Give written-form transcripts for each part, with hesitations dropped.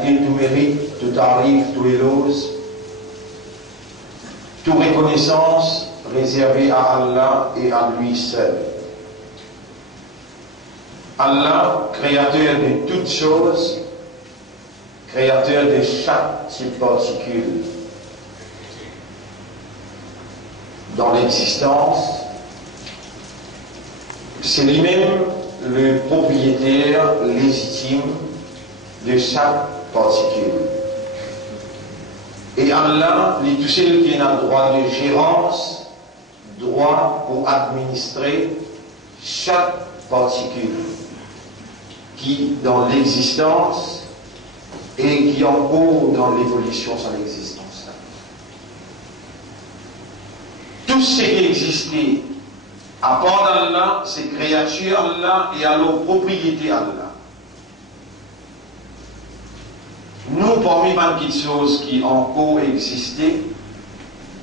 qualité, tout mérite, tout arrive, tout élose, toute reconnaissance réservée à Allah et à lui seul. Allah, créateur de toutes choses, créateur de chaque type particule dans l'existence, c'est lui-même le propriétaire légitime de chaque particule. Et Allah, il est tout seul qui a le droit de gérance, droit pour administrer chaque particule qui, dans l'existence, et qui en cours dans l'évolution sans l'existence. Tout ce qui existait à part d'Allah, c'est créature Allah et alors propriété Allah. Nous, parmi les choses qui ont coexisté,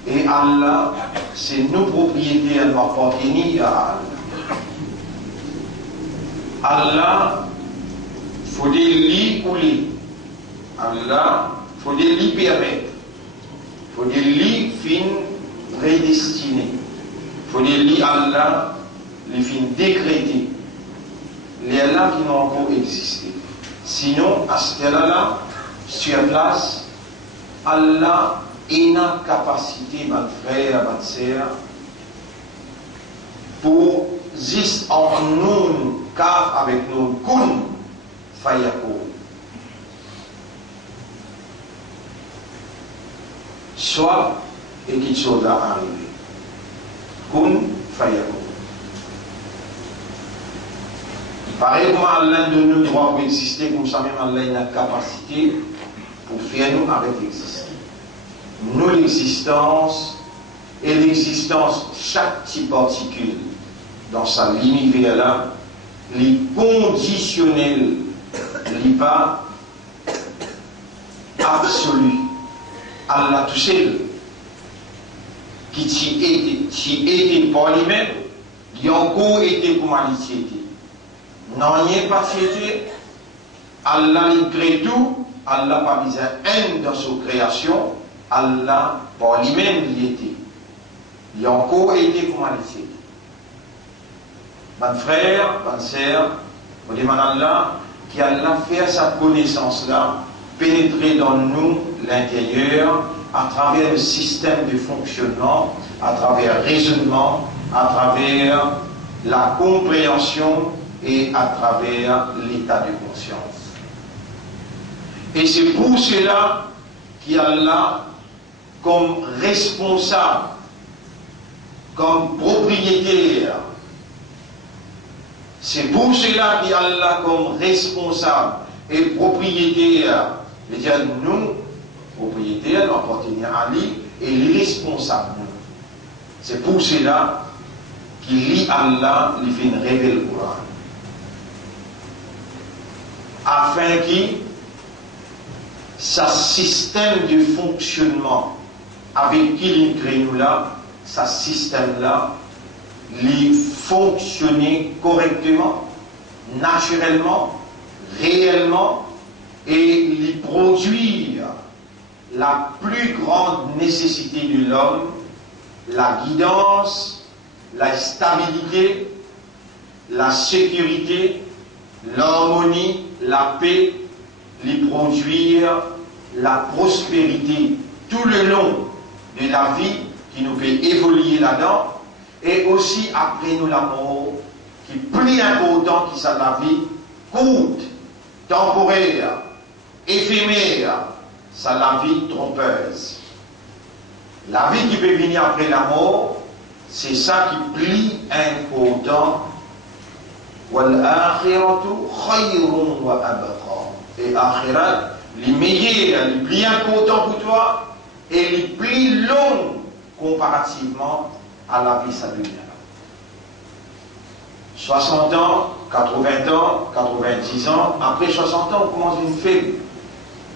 et Allah, c'est nos propriétés à nous appartenir à Allah. Allah, il faut des lits ou les. Allah, il faut des lits permettre. Il faut des lits fins prédestinés. Il faut des lits Allah, les fins décrétés. Les Allah qui n'ont encore existé. Sinon, à ce là sur place, Allah a une capacité, mon frère, ma sœur, pour juste en nous, car avec nous, kun fayako. Soit et quelque chose va arriver. Kun fayako. Pareil comme Allah donne nous droit pour exister, comme ça même Allah a une capacité pour faire nous avec l'existence. Nous l'existence et l'existence, chaque petite particule dans sa l'univers là, les conditionnels, les pas absolus. Allah tout seul, qui était par lui-même, qui a encore été pour l'humanité. Non, il n'y a pas de Allah il crée tout, Allah pas besoin un dans sa création, Allah par lui-même il était. Il a encore été pour l'humanité. Mon frère, ma sœur, on demande à Allah qui Allah fait sa connaissance là, pénétrer dans nous l'intérieur à travers le système de fonctionnement, à travers le raisonnement, à travers la compréhension et à travers l'état de conscience. Et c'est pour cela qu'Allah, comme responsable, comme propriétaire, c'est pour cela qu'Allah, comme responsable et propriétaire, c'est-à-dire nous, propriétaires, nous appartenons à lui, et les responsables. C'est pour cela qu'il lit Allah, il fait une révèle le Coran. Afin que sa système de fonctionnement avec qui il crée nous là, sa système là, lui fonctionner correctement, naturellement, réellement, et lui produire la plus grande nécessité de l'homme, la guidance, la stabilité, la sécurité, l'harmonie, la paix, lui produire la prospérité tout le long de la vie qui nous fait évoluer là-dedans, et aussi après nous la mort, qui est plus important que ça de la vie, courte, temporaire, éphémère, ça la vie trompeuse. La vie qui peut venir après la mort, c'est ça qui plie important. Et akhirat, les meilleurs, les plus importants pour toi, et les plus longs comparativement à la vie salutaire. 60 ans, 80 ans, 90 ans, après 60 ans, on commence une faible.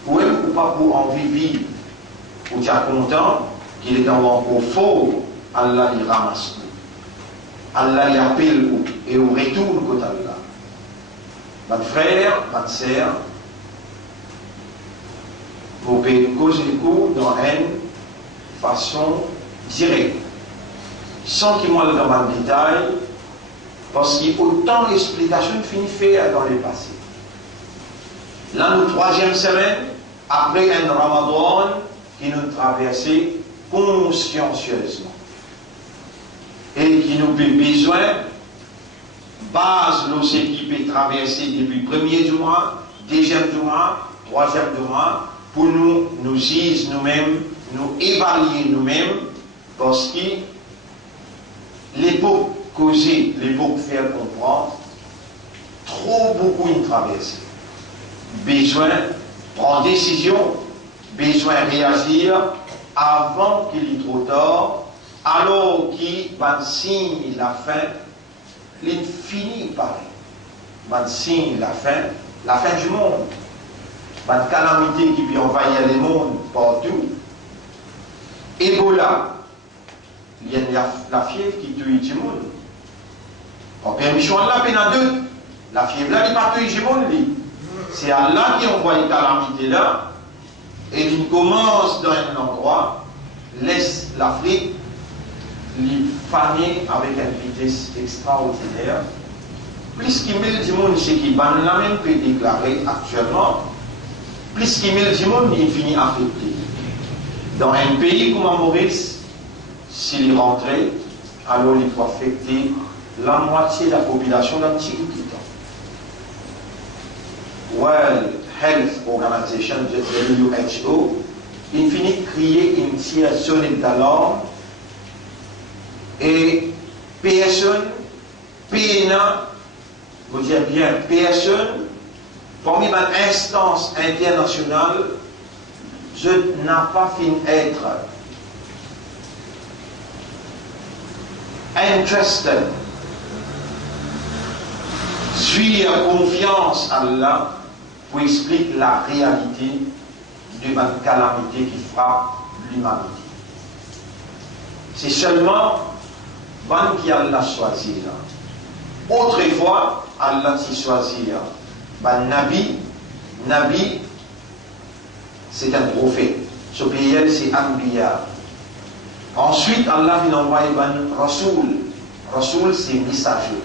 Pour elle ou pas pour en vivre, ou tu es content qu'il est encore faux, Allah il ramasse tout. Allah il appelle et on retourne côté Allah. Mon frère, ma sœur, vous pouvez causer le coup dans une façon directe, sans qu'il m'en dans le détail, parce qu'il y a autant d'explications finies faire dans le passé. Là, nous, troisième semaine, après un Ramadan qui nous traversait consciencieusement et qui nous fait besoin, base nos équipes traversées depuis le premier du mois, deuxième du mois, troisième du mois, pour nous dire nous-mêmes, nous évaluer nous-mêmes, parce que l'époque causée, l'époque faire comprendre, trop beaucoup une traversée. Besoin de prendre décision, besoin de réagir avant qu'il y ait trop tard, alors qu'il va signe la fin, l'infini pareil. Va signe la fin du monde. Va de calamité qui peut envahir le monde partout. Ebola, il y a la fièvre qui tue tout le monde. En permission de la peine à deux, la fièvre là, il n'est pas tuer tout le monde. C'est Allah qui envoie une calamité là, et il commence dans un endroit, laisse l'Afrique, les faner avec une vitesse extraordinaire. Plus qu'il y a du monde, c'est qui va la même peut déclarer actuellement, plus qu'il y a du monde, il finit affecté. Dans un pays comme Maurice, s'il est rentré, alors il faut affecter la moitié de la population d'un petit temps. World Health Organization, WHO, il finit de créer une situation d'alarme et personne, PNA, vous dites bien personne, parmi les instances internationales, je n'ai pas fini d'être interested, suis confiance à Allah pour expliquer la réalité de la calamité qui frappe l'humanité. C'est seulement ban qui Allah choisi là. Autrefois, Allah s'y choisit ban Nabi, c'est un prophète. Ce pays, c'est Anbiya. Ensuite, Allah vient envoyer ban Rasoul. Rasoul, c'est messager.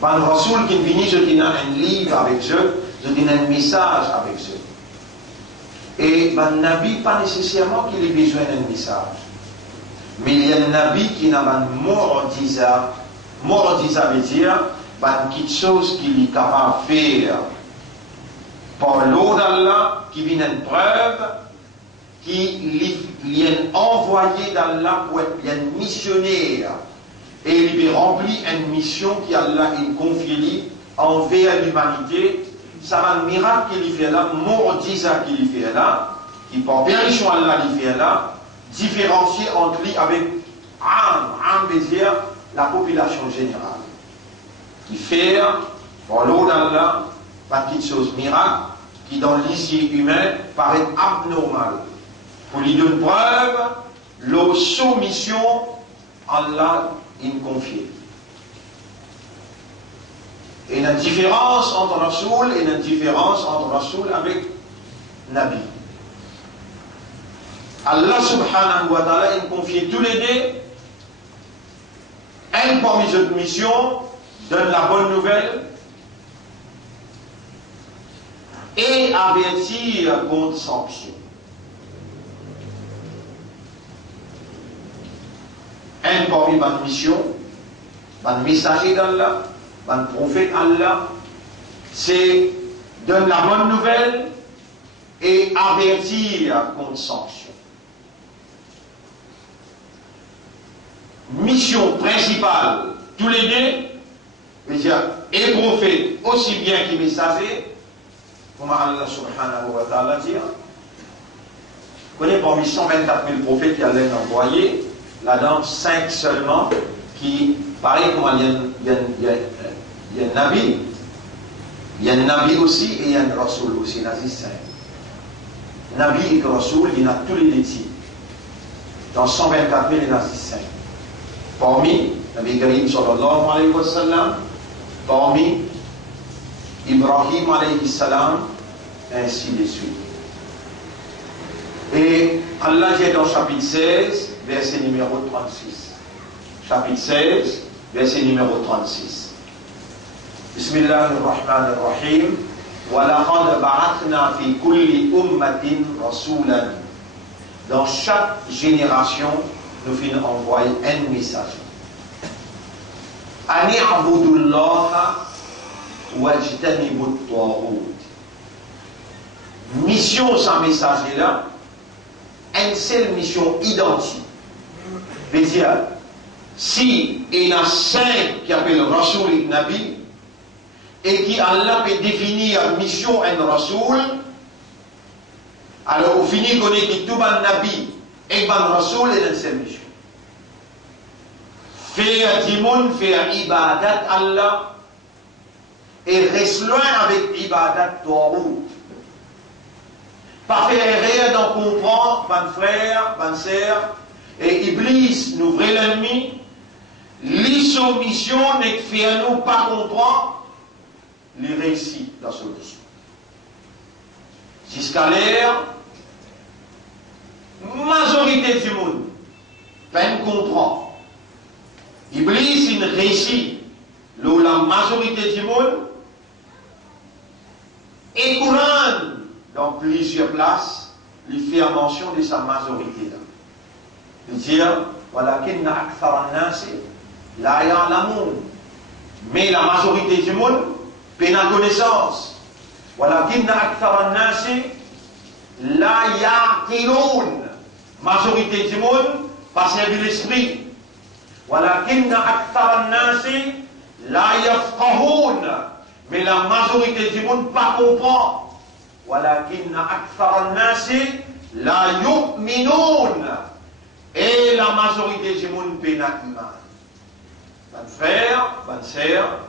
Ban Rasoul qui vient, je dis un livre avec eux, je dis un message avec eux. Et ban Nabi, pas nécessairement qu'il ait besoin d'un message. Mais il y a un Nabi qui n'a pas de mu'jiza. Mu'jiza veut dire quelque chose qu'il est capable de faire par l'eau d'Allah, qui vient une preuve, qui est envoyé d'Allah pour être un missionnaire. Et il peut remplir une mission qui Allah a confiée envers l'humanité. Ça va un miracle qu'il fait là, mu'jiza qu'il fait là, qui par permission Allah il fait là, différencier entre lui avec Am veut dire la population générale. Qui fait, par l'eau d'Allah, pas quelque chose miracle, qui dans l'issue humain paraît abnormal. Pour lui donner preuve, la soumission, Allah il confie. Et la différence entre Rasoul et la différence entre Rasoul avec Nabi. Allah subhanahu wa ta'ala il confie tous les deux. Un parmi cette mission donne la bonne nouvelle et avertir contre sanction. Un parmi ma mission, mon messager d'Allah, mon prophète Allah, c'est donner la bonne nouvelle et avertir contre sanction. Mission principale, tous les deux, et prophète aussi bien que messager, comme Allah subhanahu wa ta'ala dit, vous connaissez parmi 124 000 prophètes qui allaient envoyer, là-dedans 5 seulement qui, pareil comme il y a un Nabi, il y a un Nabi aussi et il y a un Rasoul aussi, Nazi 5. Nabi et Rasoul, il y en a tous les deux types. Dans 124 000, il y en a 5. Parmi Nabi Karim sallallahu alayhi wa sallam, parmi Ibrahim alayhi salam, ainsi de suite. Et Allah dit dans chapitre 16, verset numéro 36. Chapitre 16, verset numéro 36. Bismillahirrahmanirrahim. وَلَقَدْ بَعَثْنَا فِي كُلِّ أُمَّةٍ رَسُولًا. Dans chaque génération, nous finissons envoyer un message. أَنِ اعْبُدُوا اللَّهَ وَاجْتَنِبُوا الطَّاغُوتَ. Mission sans message là, une seule mission identique. C'est-à-dire, si il y a 5 qui appellent Rasoul et Nabi, et qui Allah peut définir mission un Rasoul, alors au fini qu'on est que tout un Nabi et un Rasoul est une seule mission. Faire Timoun, faire Ibadat Allah, et reste loin avec Ibadat Tawhid. Pas faire rien d'en comprendre, ban frère, ban sœur, et Iblis, nous vrai l'ennemi, l'issoumission n'est que faire nous pas comprendre, les réussit la solution. Jusqu'à l'ère, majorité du monde, peine comprend. Iblis, il réussit, la majorité du monde, et courant dans plusieurs places, il fait mention de sa majorité là. Il dit, walakinna akthara an-nasi la ya'lamun. Mais la majorité du monde peine la connaissance. Walakinna akthara an-nasi la ya'qilun. Majorité du monde pas servir l'esprit. Walakinna akthara an-nasi la yafqahun. Mais la majorité du monde pas comprend. Walakinna akthara an-nasi la yu'minun. Et la majorité du monde pénal iman. Bon frère, bonne sœur,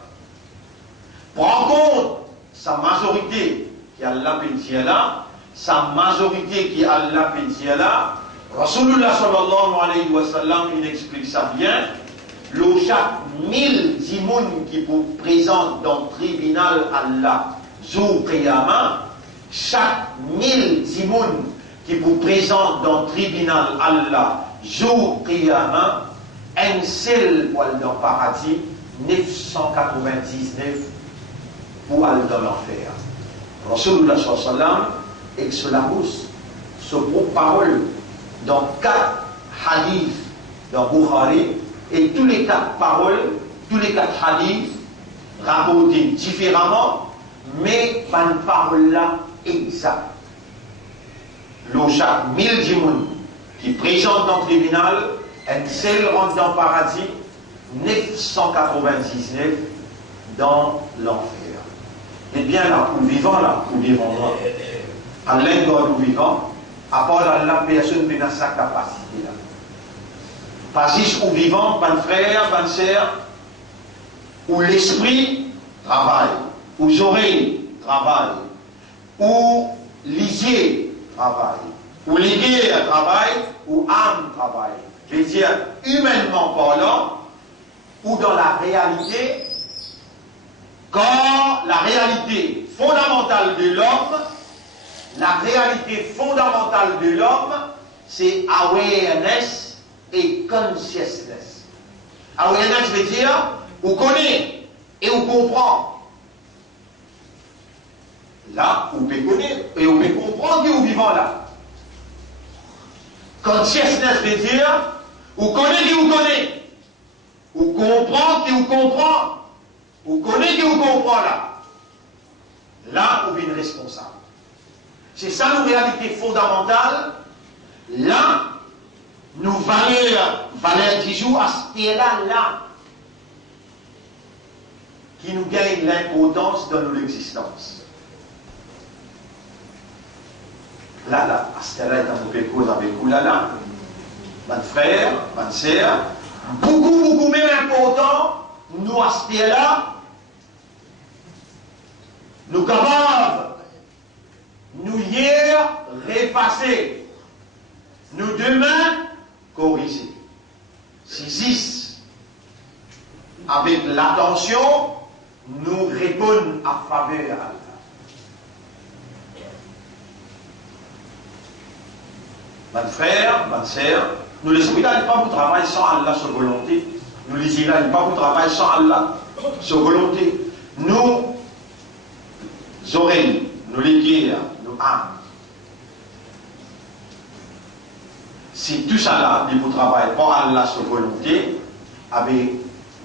prends compte sa majorité qui a Allah pédia là, sa majorité qui a Allah pédia là. Rasulullah sallallahu alayhi wa sallam, il explique ça bien. Le chaque 1000 dimoun qui vous présente dans le tribunal Allah, jour Qiyamah, chaque 1000 dimoun qui vous présente dans le tribunal Allah, jour Qiyamah, un seul pour aller dans le paradis, 999 pour aller dans l'enfer. Rasulullah sallallahu alayhi wa sallam, et cela pousse, ce propre parole, dans 4 hadiths dans Bukhari, et tous les 4 paroles, tous les 4 hadiths, rapportés différemment, mais par une parole là exacte. Le chaque 1000 djimoun qui présente dans le tribunal, un seul rentre dans le paradis, 999 dans l'enfer. Et bien là, pour vivant là, pour vivant là, à l'endroit où vivant, à part la personne qui a sa capacité là. Pas juste au vivant, ban frère, ban sœur, où l'esprit travaille, où les oreilles travaillent, où les yeux travaillent, où les guerres travaillent, où l'âme travaille. Je veux dire, humainement parlant, ou dans la réalité, quand la réalité fondamentale de l'homme, c'est awareness et consciousness. Awareness veut dire, on connaît et on comprend. Là, on peut connaître et on peut comprendre que nous vivons là. Consciousness veut dire, on connaît que on connaît. On comprend que on comprend. On connaît que on comprend là. Là, on est responsable. C'est ça nos réalités fondamentales. Là, nous valeurs qui jouent à ce là, qui nous gagne l'importance dans notre existence. Là, à ce là, dans nos cause avec vous, là, mon frère, ma sœur, beaucoup même important, nous à ce là, nous capables, nous hier repasser, nous demain corriger. Si avec l'attention, nous répondons à faveur. Mon frère, ma sœur, nous l'esprit là n'est pas pour travailler sans Allah sur volonté. Nous les là n'est pas pour travailler sans Allah sur volonté. Nous oreilles, nous les guerres, nous âmes. Si tout ça là, il vous travaille pour Allah sur volonté, avec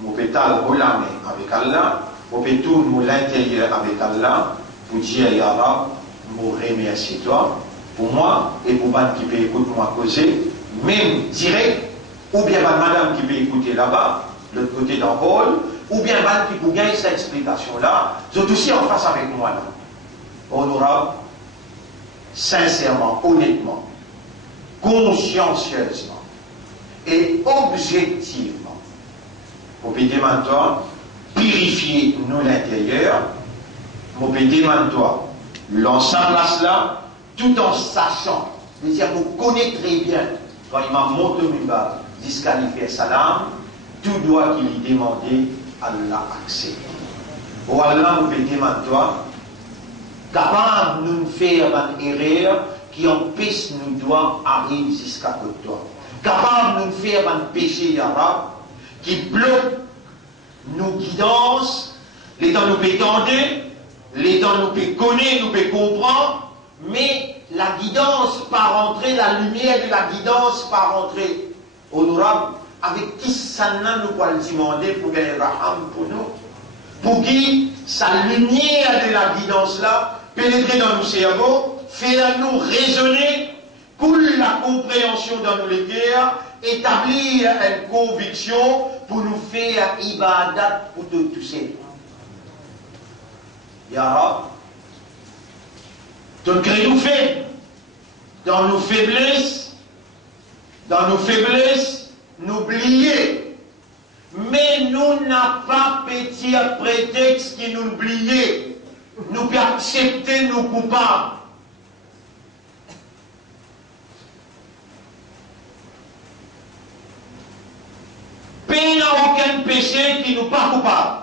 mon pétale relâmé avec Allah, mon pétoul mon l'intérieur avec Allah, pour dire Ya Rab, je remercie toi, pour moi et pour madame qui peut écouter moi causer, même direct, ou bien madame qui peut écouter là-bas, de l'autre côté dans le hall, ou bien madame qui peut gagner cette explication-là, sont aussi en face avec moi là. Honorable, sincèrement, honnêtement, consciencieusement et objectivement, vous pouvez demander purifier nous l'intérieur, vous pouvez demander l'ensemble à cela, tout en sachant, c'est-à-dire vous connaissez très bien, quand il m'a monté une balle, disqualifié salam, tout doit qu'il y demander Allah accès. Ou Allah vous pouvez demander, capable de nous faire une erreur qui empêche nous doit arriver jusqu'à côté de toi. Capable de nous faire un péché arabe qui bloque nos guidances, les temps nous peut tendre, les temps nous peut connaître, nous peut comprendre, mais la guidance par rentrer, la lumière de la guidance par rentrer. Honorable, avec qui ça nous peut le demander pour gagner raham pour nous, pour qui sa lumière de la guidance là pénétrer dans nos cerveaux, faire nous raisonner, coule la compréhension dans nos cœurs, établir une conviction pour nous faire ibadat pour tout tousser. Ya Rab, ton crée nous fait, dans nos faiblesses, n'oublier. Mais nous n'avons pas petit prétexte qui nous oublier. Nous pouvons accepter nos coupables. Pays n'a aucun péché qui nous pas coupable.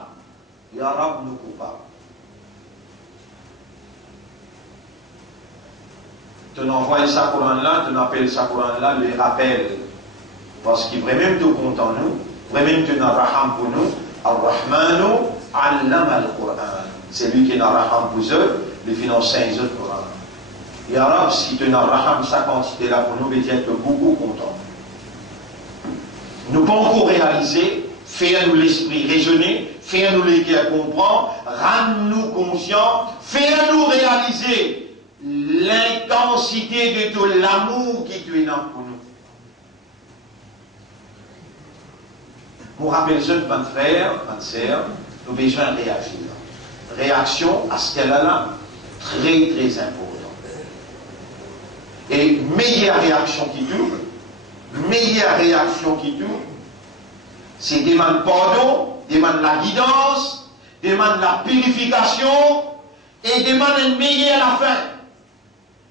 Ya Rab nous coupable. Tu n'envoies ça Coran-là, tu n'appelles ça Coran-là, le rappel. Parce qu'il vraiment tout compte en nous, vraiment tu n'as raham pour nous. Ar-Rahmanu allama al-Qur'an. C'est lui qui n'a raham pour eux, les financiers les autres Coran. Ya Rab, si tu n'as raham sa quantité là pour nous, tu es beaucoup content. Nous pouvons encore réaliser, faire nous l'esprit raisonner, faire nous les cœurs comprendre, rendre-nous conscients, faire nous réaliser l'intensité de tout l'amour qui tu es là pour nous. Pour rappeler ce que mon frère, ma sœur, nous avons besoin de réagir. Réaction à ce qu'elle a là, très très important. Et meilleure réaction qui tourne, c'est demande pardon, demande la guidance, demande la purification et demande une meilleure la fin.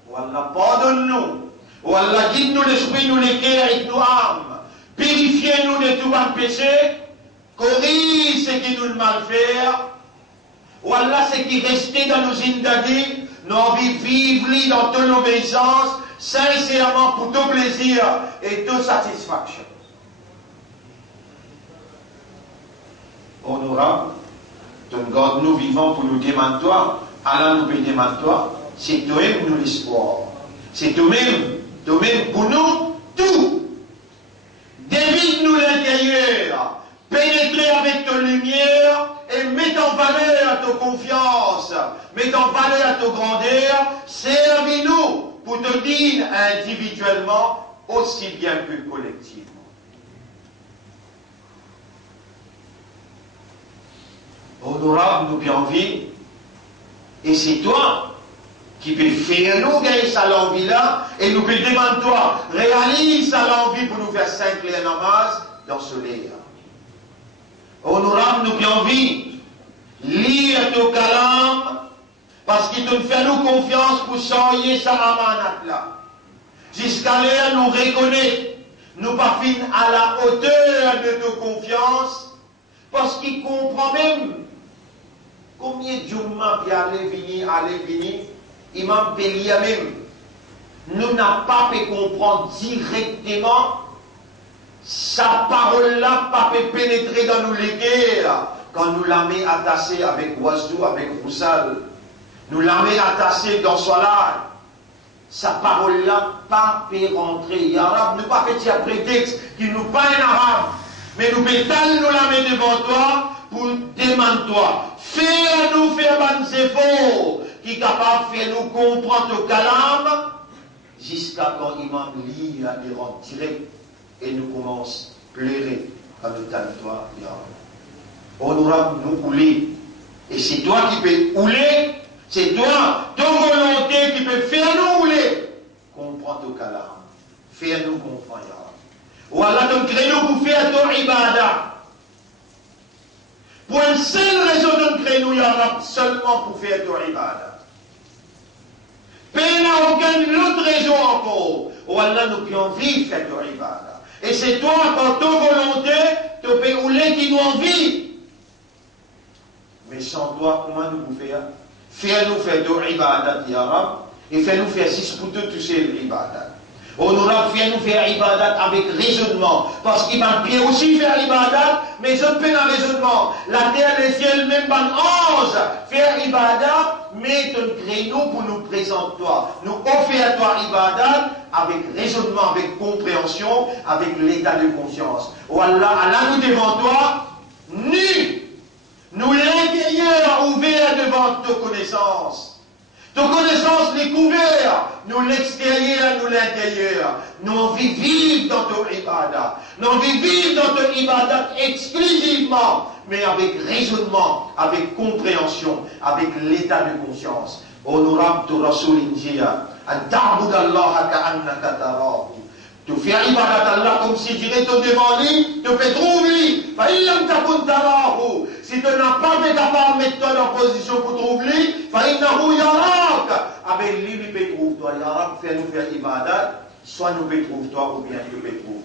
Wallah, pardonne-nous. Wallah, guide-nous l'esprit, nous les cœurs et nos âmes. Purifiez-nous de tout mal péché. Corrige ce qui nous mal faire. Wallah, ce qui restait dans nos indadis, nous envie de vivre dans toute l'obéissance, sincèrement pour tout plaisir et toute satisfaction. Honorable, ton God nous vivons pour nous demander toi, Allah nous peut demander toi, c'est toi-même nous l'espoir. C'est toi-même pour nous tout. Dévide-nous l'intérieur, pénétrer avec ta lumière et mets en valeur ta confiance, mets en valeur ta grandeur, servis-nous pour te dire individuellement aussi bien que collectivement. Honorable, nous bien envie, et c'est toi qui peut faire nous gagner sa envie là, et nous peut demander toi, réalise sa envie pour nous faire 5 clés namaz dans ce soleil. Honorable, nous bien envie, lire ton kalam, parce qu'il te fait nous confiance pour soigner sa amanat là. Jusqu'à là, nous reconnaître, nous pas fin à la hauteur de ta confiance, parce qu'il comprend même combien de jours m'a aller venir, il m'a payé même. nous n'avons pas pu comprendre directement, sa parole-là pas pu pénétrer dans nous les guerres, quand nous l'avons attaché avec oiseau, avec roussal, nous l'avons attaché dans Solar. Sa parole-là pas pu rentrer. Arabe, nous pas fait un prétexte qui nous parle en arabe, mais nous pétales nous la met devant toi pour demander toi. Fais-nous faire un effort qui est capable de faire nous comprendre au calame jusqu'à quand l'imam lit et rentre direct et nous commence à pleurer quand nous t'allons toi. Honorable, nous houler. Et c'est toi qui peux houler. C'est toi, ton volonté qui peut faire nous houler. Comprends au calame. Fais-nous comprendre. Ou Allah donc crée-nous pour faire ton ibadah. Pour une seule raison de crée-nous, ya Rab, seulement pour faire ton ibadah. Mais il n'y a aucune autre raison encore. Ou Allah nous qui envie de faire ton ibadah. Et c'est toi, par ton volonté, tu peux houler qui nous envie. Mais sans toi, comment nous pouvons faire? Fais-nous faire ton ibadah, ya Rab, et fais-nous faire 6 pour te toucher l'ibadah. Honorable, fais-nous faire ibadat avec raisonnement. Parce qu'il va bien aussi faire ibadat, mais je ne peux pas raisonnement. La terre, les ciels, même pas 11, faire ibadat, mais ton créneau pour nous présenter toi. Nous offrir toi ibadat avec raisonnement, avec compréhension, avec l'état de conscience. Wallah, Allah nous devant toi, nus. Nous l'intérieur ouvert devant tes connaissances. Ton connaissance les couverts, nous l'extérieur, nous l'intérieur. Nous envie vivre dans ton ibadah. Nous envie vivre dans ton ibadah exclusivement, mais avec raisonnement, avec compréhension, avec l'état de conscience. Honorable de Rasul India, an ta'bud Allah ka'annaka tarahu. Tu fais ibadat Allah comme si tu étais devant lui, tu peux trouver. Si tu n'as pas été capable de mettre toi en position pour trouver, avec lui, il peut trouver toi. Yarak, fais-nous faire ibadat, soit nous peut trouver toi ou bien tu peux trouver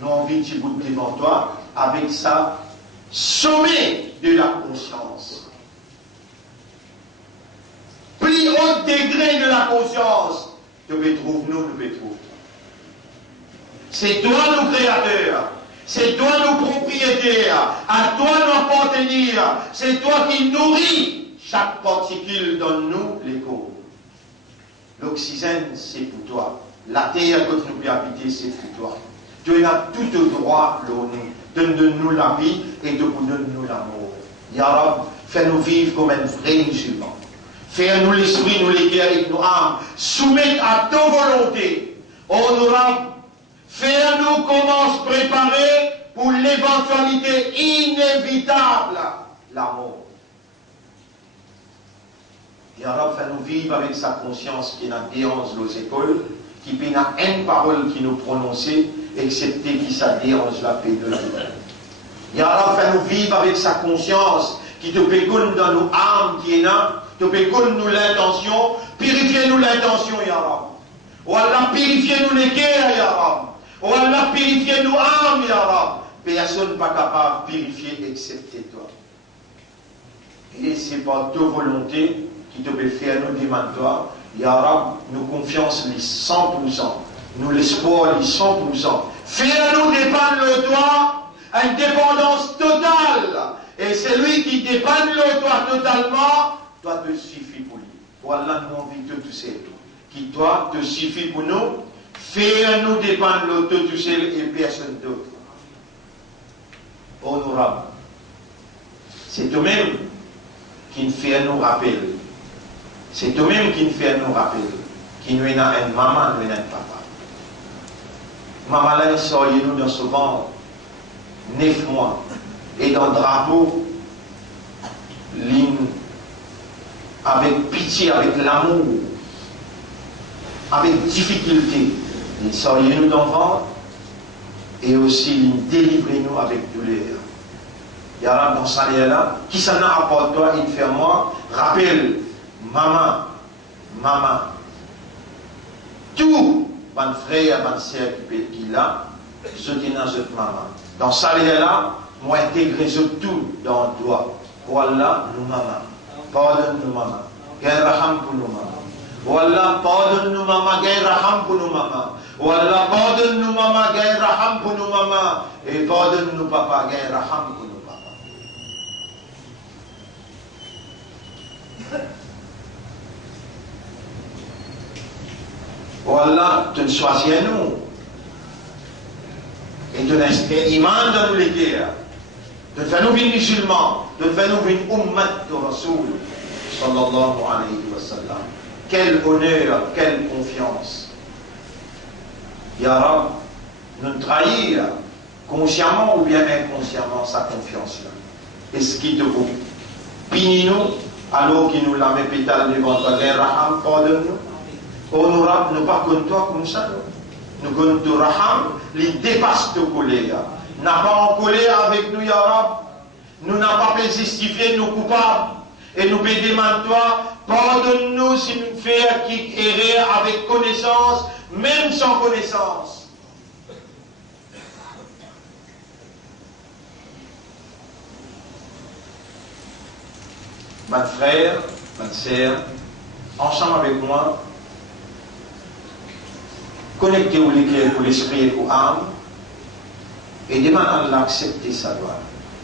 nous. Nous envie de bout devant toi avec ça, sommet de la conscience. Plus haut degré de la conscience, tu peux trouver nous, tu peux trouver. C'est toi nos créateurs, c'est toi nos propriétaires, à toi nous appartenir, c'est toi qui nourris chaque particule dans nous les corps. L'oxygène c'est pour toi, la terre que nous pouvons habiter c'est pour toi. Tu as tout le droit, donne-nous la vie et donne-nous l'amour. Ya Rab, fais-nous vivre comme un vrai musulman. Fais-nous l'esprit, nous les cœurs et nos âmes, soumettre à ta volonté. Honorable, fais-nous comment se préparer pour l'éventualité inévitable, la mort. Ya Rab, fais-nous vivre avec sa conscience qui n'a dérange nos écoles, qui n'a une parole qui nous prononce, excepté qui ça dérange la paix de la vie. Ya Rab, fais-nous vivre avec sa conscience qui te péconne dans nos âmes qui est là, te péconne nous l'intention, purifiez-nous l'intention, Ya Rab. Ou Allah, purifiez-nous les cœurs, Ya Rab. Oh Allah, purifiez nos âmes, Ya Rab. Personne n'est pas capable de purifier excepté toi. Et c'est par ta volonté qui te peut faire nous demander toi, Ya Rab, nous confiance les 100%, nous l'espoir les 100%. Fais-nous dépendre de toi, une dépendance totale. Et celui qui dépend de toi totalement, toi te suffit pour lui. Voilà, nous envie de tout ça. Qui toi te suffit pour nous. Fais-nous dépendre de l'autre tout seul et personne d'autre. Honorable. C'est toi-même qui nous fait nous rappeler. C'est toi-même qui nous fait nous rappeler. Qui nous est une maman, nous est un papa. Maman là, il sort nous dans ce ventre 9 mois. Et dans le drapeau, ligne avec pitié, avec l'amour, avec difficulté. Il sort nous dans le ventre et aussi il délivre nous avec douleur. Il y a dans ça là, qui s'en a apporté toi, il fait moi, rappelle, maman, tout, mon frère, mon soeur qui est là, je dis dans cette maman. Dans ça là, moi intégrer tout dans le doigt. Voilà, nous maman. Pardonne nous maman. Quel raham pour nous maman. Wallah, pardonne-nous, maman, gagne raham pour nous, maman. Wallah, pardonne-nous, maman, gagne raham pour nous, maman. Et pardonne-nous, papa, gagne raham pour nous, papa. Wallah, tu nous choisis à nous. Et tu nous inscris iman dans nous les guerres. Tu fais nous venir musulmans. Tu fais nous venir ummat de Rasoul. Sallallahu alayhi wa sallam. Quel honneur, quelle confiance. Ya Rab, nous trahir consciemment ou bien inconsciemment sa confiance-là. Est-ce qu'il te faut punir-nous alors qu'il nous l'a mis pétale devant toi, les raham, pardonne-nous. Oh, nous Rab, nous pas comme toi comme ça. Nous comme toi, raham, il dépasse ta colère. N'a pas en colère avec nous, Ya Rab. Nous n'avons pas pu justifier nos coupables. Et nous demandons toi, pardonne-nous si nous faisons qui errer avec connaissance, même sans connaissance. Ma frère, ma sœur, ensemble avec moi, connectez-vous l'éclair pour l'esprit et pour l'âme, et demandez à Allah d'accepter sa loi.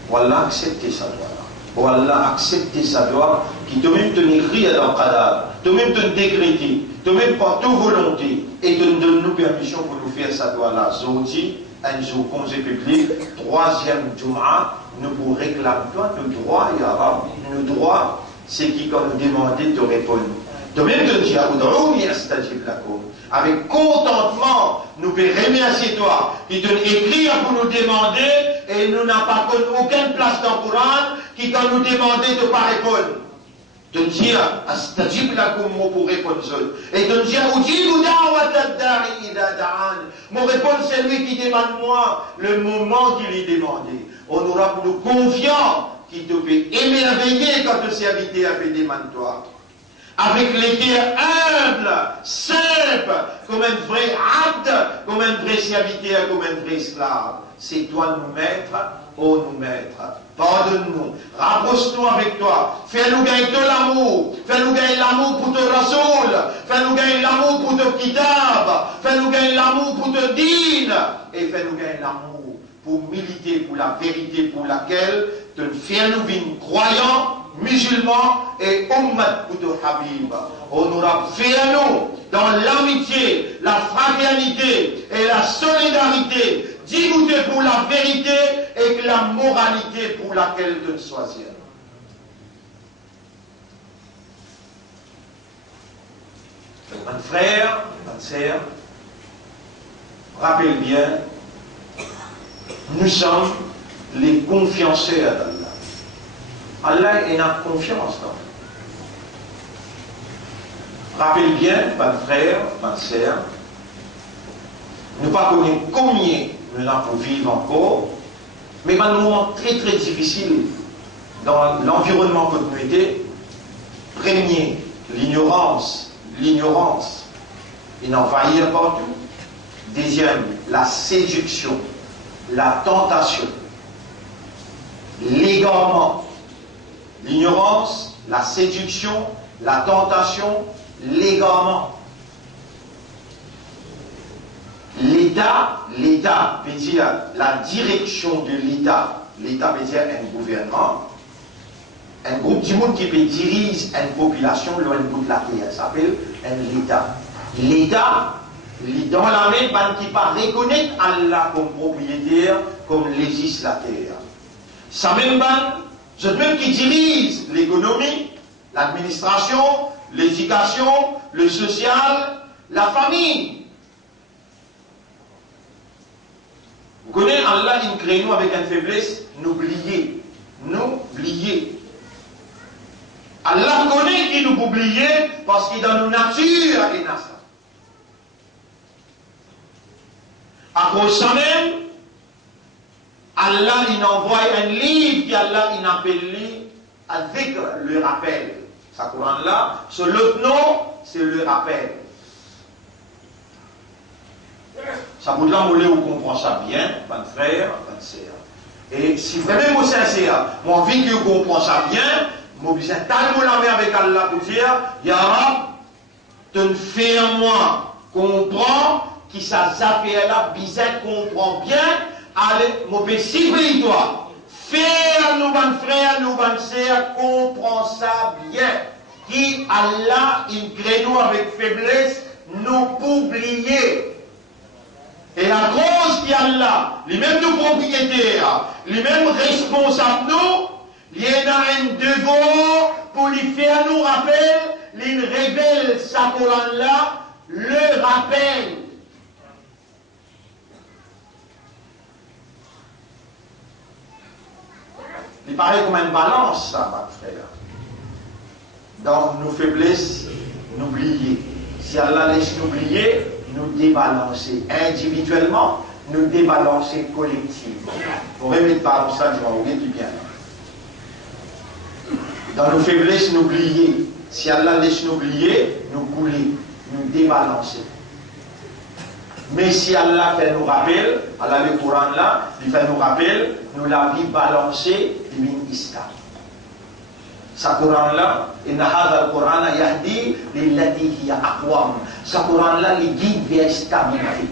Wallah, accepter sa loi. Wallah, accepter sa loi, qui toi-même te écrit dans le cadavre, toi-même te décréter, toi-même par toute volonté, et te donne nous permission pour nous faire sa loi-là. Zodi, un jour congé public, 3e Jum'a, nous pour réclamer toi le droit, Ya Rab, le droit, c'est qui quand nous demandait de répondre. Toi-même te dis, avec contentement, nous pouvons remercier toi, qui te écrit pour nous demander, et nous n'avons pas aucune place dans le Coran, qui quand nous demandait de ne pas répondre. De dire, astajib lakum pour répondre seul. Et de dire, mon réponse, c'est lui qui demande moi, le moment qu'il est demandé. On aura pour nous confiants, qui te fait émerveiller quand le serviteur a fait demande toi. Avec les cœurs humbles, simples, comme un vrai abd, comme un vrai serviteur, comme un vrai esclave. C'est toi nous maître, oh nous maître. Pardonne-nous, rapproche-nous avec toi, fais-nous gagner de l'amour, fais-nous gagner l'amour pour ton Rasoul, fais-nous gagner l'amour pour ton kitab, fais-nous gagner l'amour pour ton dîne, et fais-nous gagner l'amour pour militer pour la vérité pour laquelle te fais-nous vivre croyants, musulmans et ummat pour ton Habib. Honorable, fais-nous dans l'amitié, la fraternité et la solidarité, d'imiter pour la vérité et que la moralité pour laquelle tu choisis. Mon frère, ma sœur, rappelle bien, nous sommes les confianceurs d'Allah. Allah est notre confiance. Rappelle bien, mon frère, ma sœur, nous ne connaissons pas combien nous avons pour vivre encore, mais un moment très très difficile dans l'environnement que nous étions. Premier, l'ignorance, il envahit partout. Deuxième, la séduction, la tentation, l'égarement, l'ignorance, la séduction, la tentation, l'égarement. L'État veut dire la direction de l'État. L'État veut dire un gouvernement. Un groupe du monde qui peut diriger une population loin de la terre. Ça s'appelle un État. L'État, dans la main, qui pas reconnaître Allah comme propriétaire, comme législateur. Ça même c'est même qui dirige l'économie, l'administration, l'éducation, le social, la famille. Vous connaissez Allah, il crée nous avec une faiblesse, n'oubliez. Allah connaît qu'il nous oublie parce qu'il est dans nos natures et dans ça. À cause de ça même, Allah il envoie un livre qui Allah il appelle avec le rappel. Ça Coran là, ce l'autre nom, c'est le rappel. Ça vous là, vous comprenez ça bien, mon frère, mon sœur. Et si vraiment vous êtes sincère, moi envie que vous compreniez ça bien, moi besoin tellement la main avec Allah pour dire, Ya Rab, te faire moi comprend qui ça s'appelle là, bizarre comprend bien, allez, mon petit toi. Faire nous, bonnes frères, nous, bonnes sœurs, comprend ça bien. Qui Allah, il crée nous avec faiblesse, nous oublier. Et à cause d'Allah, les mêmes nous propriétaires, les mêmes responsables nous, il y a un devoir pour lui faire nous rappel, les révèle sa Coran là, le rappel. Il paraît comme une balance, ça, ma frère. Dans nos faiblesses, n'oubliez. Si Allah laisse nous oublier, nous débalancer individuellement, nous débalancer collectivement. Vous remettez par ça, je vais vous dire bien. Dans nos faiblesses, n'oubliez. Si Allah laisse nous oublier, nous couler, nous débalancer. Mais si Allah fait nous rappel, Allah le Coran là, il fait nous rappel, nous la vie balancée d'une islam. Sa Coran là, inna hadha al-Quran yahdi lillati hiya aqwam. Sa Coran là, il guide vers la stabilité.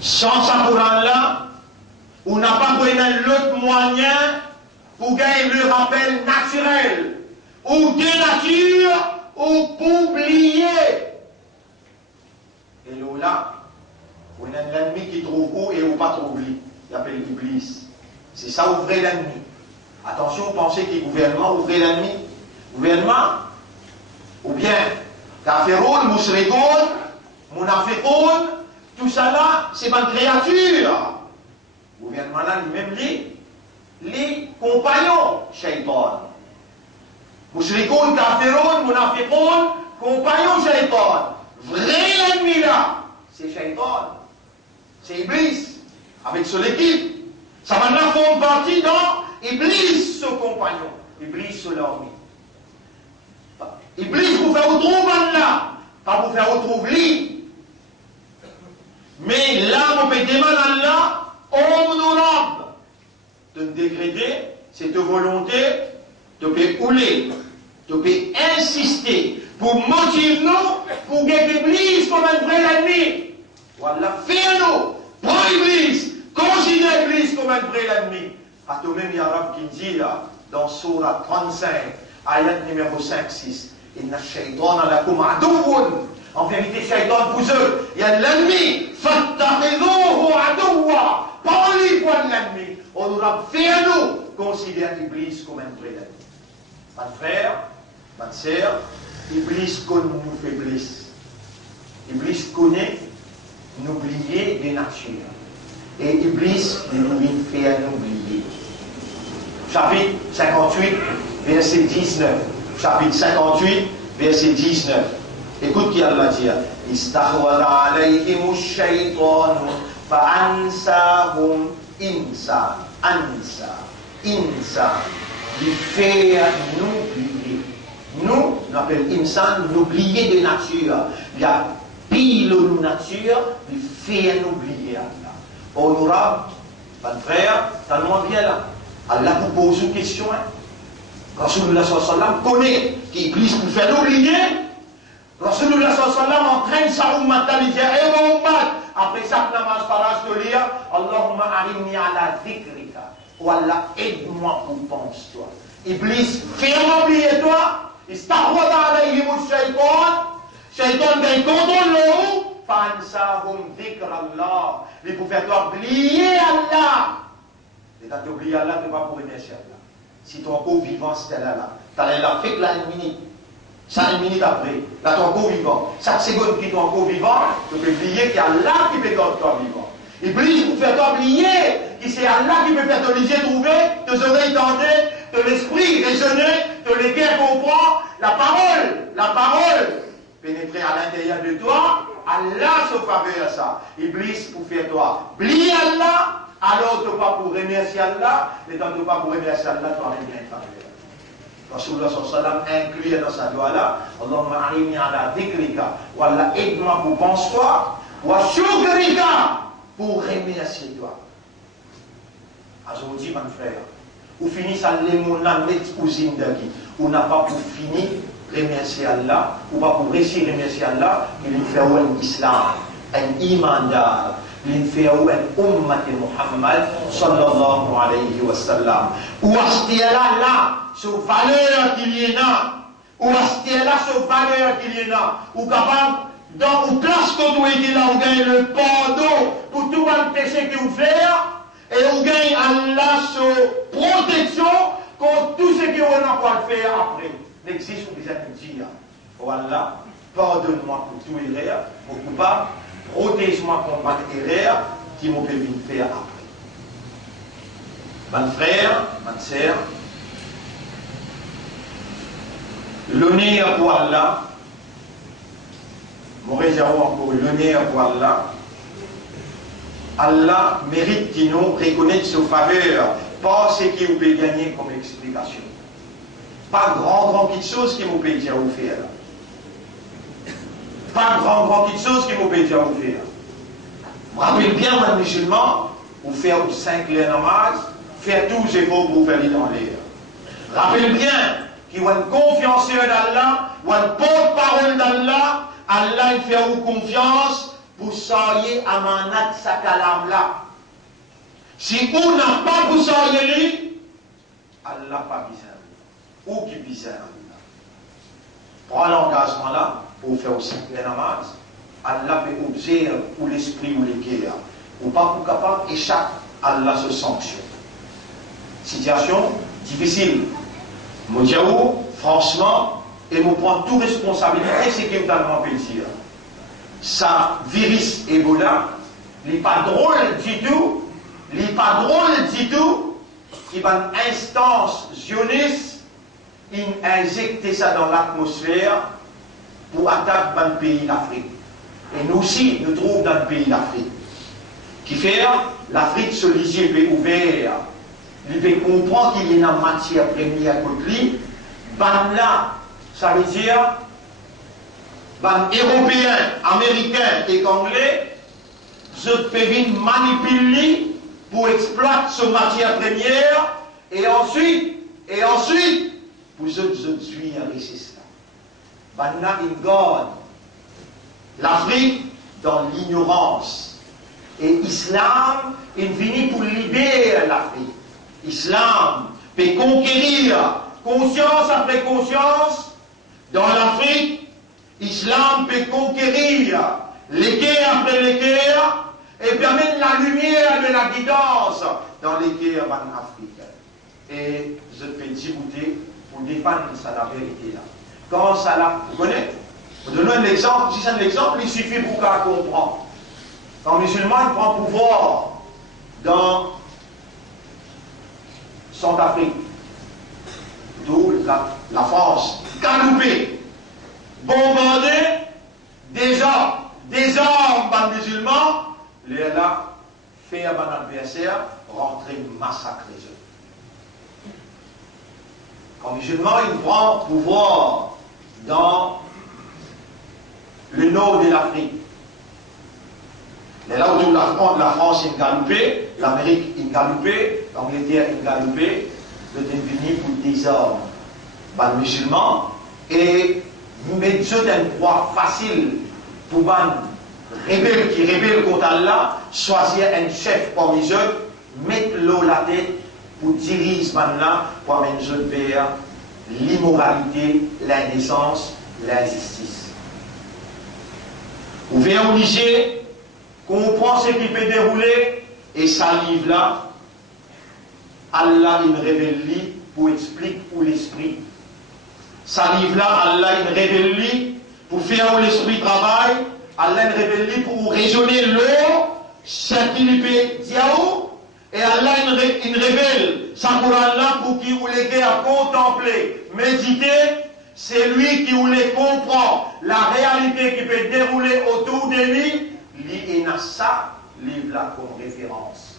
Sans sa Coran là, on n'a pas besoin l'autre moyen pour gagner le rappel naturel, ou de nature, ou pour oublier. Et là, on a l'ennemi qui trouve où et où pas trouve lui. Il appelle l'Iblis. C'est ça, ouvrez l'ennemi. Attention, vous pensez qu'il gouvernement, ouvrez l'ennemi. Gouvernement, ou bien, Kafirun, Mousrikoun, Munafiqoun, tout ça là, c'est pas une créature. Gouvernement là, lui-même, les compagnons, Shaitan. Mousrikoun, Kafirun, Munafiqoun, compagnons, Shaitan. Vrai ennemi là, c'est Shaitan, c'est Iblis, avec son équipe. Ça maintenant forme partie dans Iblis, son compagnon, Iblis, son armée. Iblis vous fait retrouver là, pas vous faire retrouver lui. Mais là, on peut demander là, on nous rampe. De nous dégrader, c'est de volonté, de peut couler, de peut insister. Pour motiver nous, pour gagner l'Église comme un vrai ennemi. Voilà, fais-nous, prends l'Église, considère l'Église comme un vrai ennemi. À toi-même, il y a un qui dit là, dans Surah 35, ayat numéro 5-6, Inna shaytana lakum aduwwun. En vérité, shaytan pour eux, il y a l'ennemi. Fattakhidhuhu aduwwa. Prends-lui pour l'ennemi. On nous a fait nous, considère l'Église comme un vrai ennemi. Mon frère, ma sœur, Iblis connaît nos faiblesses. Iblis connaît n'oublier des natures. Et Iblis nous fait oublier. Chapitre 58, verset 19. Chapitre 58, verset 19. Écoute qui Allah dit. Istahwada alayhimu shaytanu fa'ansahum insan. Ansa. Insan. Il fait nous oublier. Nous, on appelle insan, n'oublier de nature. Il y a pile de nature, il fait n'oublier Allah. Honorable, mon frère, t'as demandé bien là. Allah vous pose une question. Rasulullah sallallahu alayhi wa sallam connaît qu'Iblis nous fait l'oublier. Rasulullah sallallahu alayhi wa sallam entraîne sa ummat à lui dire, eh mon ummat, après chaque namaz farage de lire, Allahumma arimni ala dhikrika. Ou Allah, aide-moi pour penser toi. Iblis, fais-moi oublier toi. Istahwada alayhimu shaytan. Shaytan gagne contrôle l'eau. Fansahum dhikrallah. Il faut faire toi oublier Allah. Et quand tu oublies Allah, tu ne vas pas pour remercier Allah. Si tu es encore vivant, c'était là. Tu as la fait là une minute. 5 minutes après, là tu es encore vivant. Chaque seconde que tu es encore vivant, tu peux oublier qu'il y a Allah qui peut garder toi vivant. Iblis pour faire toi oublier que c'est Allah qui peut faire ton les yeux trouver, tes oreilles tenter, ton esprit raisonner, ton les cœurs comprendre, la parole pénétrer à l'intérieur de toi, Allah se faveur à ça. Iblis pour faire toi oublier Allah, alors tu pas pour remercier Allah, mais quand tu pas pour remercier Allah, tu as rien faveur. Rasulullah sallallahu alayhi wa sallam inclut dans sa doigt là, Allahumma arimni ala dhikrika, wa Allah aide-moi pour penser toi, wa shukrika, pour remercier toi. Aujourd'hui, mon frère, ou finissez à l'émouna net aux indagi, ou n'a pas pour finir remercier Allah, ou pas pour réussir remercier Allah, il fait un islam, un iman, il fait un ummat Muhammad sallallahu alayhi wa sallam. Ou acheter là, sur valeur qu'il y a, ou acheter là, sur valeur qu'il y a, ou capable, dans une classe que vous êtes là, vous gagnez le pardon pour tout le péché que vous faites, et vous gagnez Allah sur protection contre tout ce que vous n'avez pas faire après. N'existe que des dire, voilà, pardonne-moi pour tout erreur, mon coupable, protège-moi contre ma erreur qui m'a permis de faire après. Mon frère, ma sœur, l'honneur pour Allah, mon réservoir encore l'honneur pour Allah, Allah mérite qu'il nous reconnaisse sa faveur, pas ce qu'il peut gagner comme explication. Pas grand petites choses qui vous peut dire vous faire. Pas grand petites choses qui vous peut dire vous faire. Vous rappelez bien, mon musulman, vous faire 5 les namazes, faire tout ce qu'il faut pour faire les dans l'air. Rappelez bien qu'il y a une confiance en Allah, ou une porte-parole d'Allah, Allah il fait vous confiance pour soyez amanat sa kalam là. Si vous n'avez pas pour soyez lui, Allah pas besoin. Ou qui bizarre. Prends l'engagement là pour faire aussi les namazes. Allah peut observer ou l'esprit ou les cœurs. Ou pas pour capable échapper, Allah se sanctionne. Situation difficile. Moi dis franchement, et me prend toute responsabilité, c'est qui me donne mon plaisir. Ça virus Ebola, il n'est pas drôle du tout, il n'est pas drôle du tout, qui va une instance sioniste. Il injecte ça dans l'atmosphère pour attaquer dans le pays d'Afrique. Et nous aussi, nous trouvons dans le pays d'Afrique. Qui fait l'Afrique se lisier peut ouvert. Il peut comprendre qu'il y a une matière première contre lui. Là, ça veut dire, Européens, Américains et Anglais, je peux manipuler pour exploiter cette matière première et ensuite, vous êtes suis un résistant. Maintenant, il garde l'Afrique dans l'ignorance. Et l'islam, il finit pour libérer l'Afrique. L'islam peut conquérir conscience après conscience dans l'Afrique. L'islam peut conquérir les guerres après les guerres et permettre la lumière de la guidance dans les guerres africaines. Et je peux dégoûter pour défendre ça, la vérité là. Quand ça là, vous connaissez? Pour donner un exemple, si c'est un exemple, il suffit pour qu'on comprenne. Quand le musulman prend pouvoir dans Centrafrique, d'où la France, galoupée, bombardée, des armes par musulmans, les là, fait à un adversaire, rentrer, massacrer eux. Quand le musulman il prend pouvoir dans le nord de l'Afrique, là où la France est galoupée, l'Amérique est galoupée, l'Angleterre est galoupée, le devenu pour des hommes par le musulman et mettre un droit facile pour les rebelles qui rebellent contre Allah, choisir un chef parmi eux, mettre l'eau la tête pour diriger ce man-là, pour amener eux vers l'immoralité, l'indécence, l'injustice. Vous verrez obligé, comprend ce qui peut dérouler, et ça livre là, Allah il révèle pour expliquer où l'esprit. Ça livre là, Allah il révèle pour faire où l'esprit travaille, Allah il révèle pour raisonner l'eau, ce qu'il peut dire. Et Allah il révèle sa Coran là pour qui voulait contempler, méditer, c'est lui qui voulait comprendre la réalité qui peut dérouler autour de lui, il a ça livre là comme référence.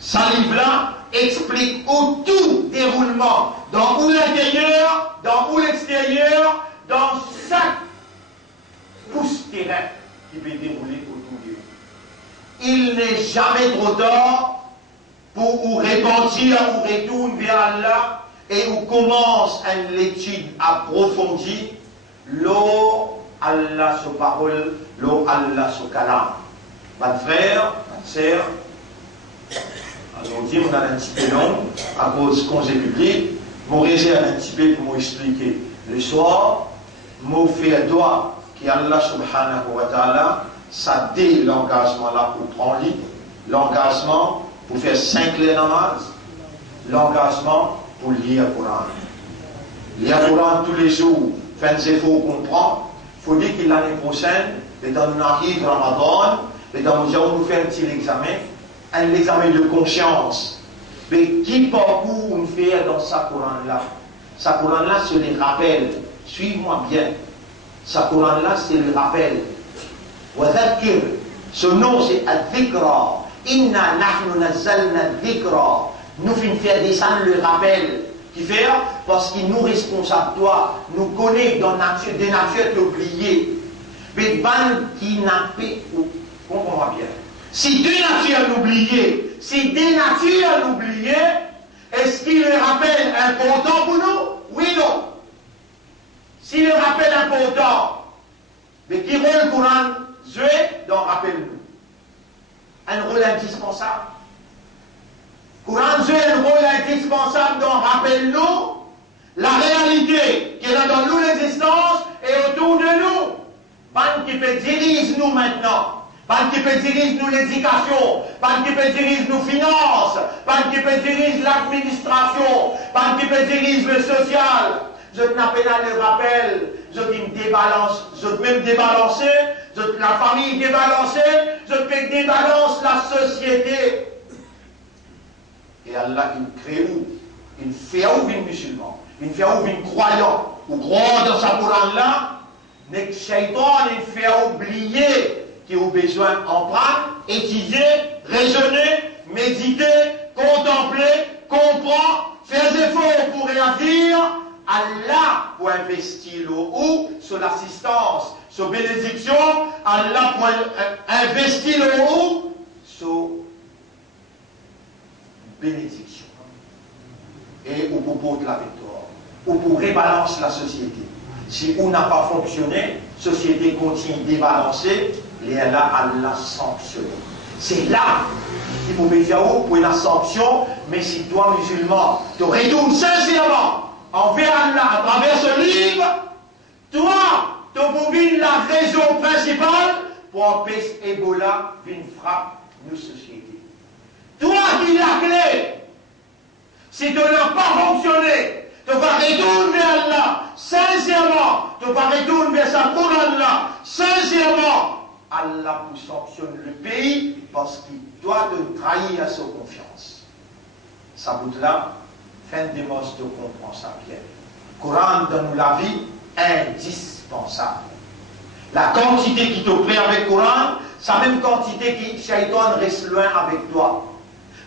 Ce livre là explique où tout déroulement, dans où l'intérieur, dans où l'extérieur, dans chaque pouce terrain qui peut dérouler autour de lui. Il n'est jamais trop tard pour vous repentir ou retourner vers Allah et on commence une étude approfondie, l'eau Allah se parole, l'eau Allah se calame. Mon frère, ma sœur, aujourd'hui on a un petit peu long à cause du congé public. Je réserve un petit peu pour m'expliquer. Le soir, je fais un doigt qui Allah subhanahu wa ta'ala, ça dit l'engagement là pour prendre lit, l'engagement pour faire 5 les namaz, l'engagement pour lire le Coran. Lire le Coran tous les jours, faire des efforts comprendre. Il faut dire que l'année prochaine, dans nous arrive Ramadan, et dans nous allons nous faire un petit examen, un examen de conscience. Mais qui parcours on fait dans sa Coran-là? Sa Coran-là, c'est les rappels. Suive-moi bien. Sa Coran-là, c'est le rappel. Wadhakir. Ce nom, c'est Al-Dhikra. Inna nahnu nazzalna Al-Dhikra. Nous finissons faire descendre le rappel. Qui fait? Parce qu'il nous responsable, toi, nous connaît dans nature, des natures oubliées. Mais ban qui n'a pas, comprends-moi bien. Si deux natures l'oublier, si des natures l'oublier, est-ce qu'il le rappelle important pour nous? Oui, non. Si le rappel important, mais qui rôle le Coran joué, donc rappelle-nous. Un rôle indispensable. Coran joué un rôle indispensable, donc rappelle-nous la réalité qui est là dans nous l'existence et autour de nous. Ban qui peut diriger nous maintenant. Ban qui peut diriger nous l'éducation. Ban qui peut diriger nos finances. Ban qui peut diriger l'administration. Ban qui peut diriger le social. Je n'appelle pas le rappel. Je me débalance. Je peux me débalancer. La famille débalancer. Je peux débalancer la société. Et Allah, il crée où? Il fait où une musulman? Il fait où une croyant? Ou croit dans sa Coran là? Mais Shaitan, il fait oublier qu'il a besoin d'apprendre, étudier, raisonner, méditer, contempler, comprendre, faire des efforts pour réagir. Allah pour investir où sur l'assistance, sur bénédiction. Allah pour investir où sur bénédiction. Et ou pour porter la victoire. Ou pour rebalancer la société. Si on n'a pas fonctionné, la société continue de débalancer, et là, Allah sanctionne. C'est là qu'il faut faire pour la sanction, mais si toi, musulman, tu retournes sincèrement envers Allah à travers ce livre, toi, tu peux la raison principale pour empêcher Ebola d'une frappe de société. Toi qui la clé, si tu n'as pas fonctionné, tu vas retourner vers Allah, sincèrement, tu vas retourner vers sa Coran là, sincèrement. Allah vous sanctionne le pays parce qu'il doit te trahir à sa confiance. Ça vous là, fin des mots de comprendre ça bien. Coran donne la vie indispensable. La quantité qui te plaît avec Coran, c'est la même quantité qui Shaitan reste loin avec toi.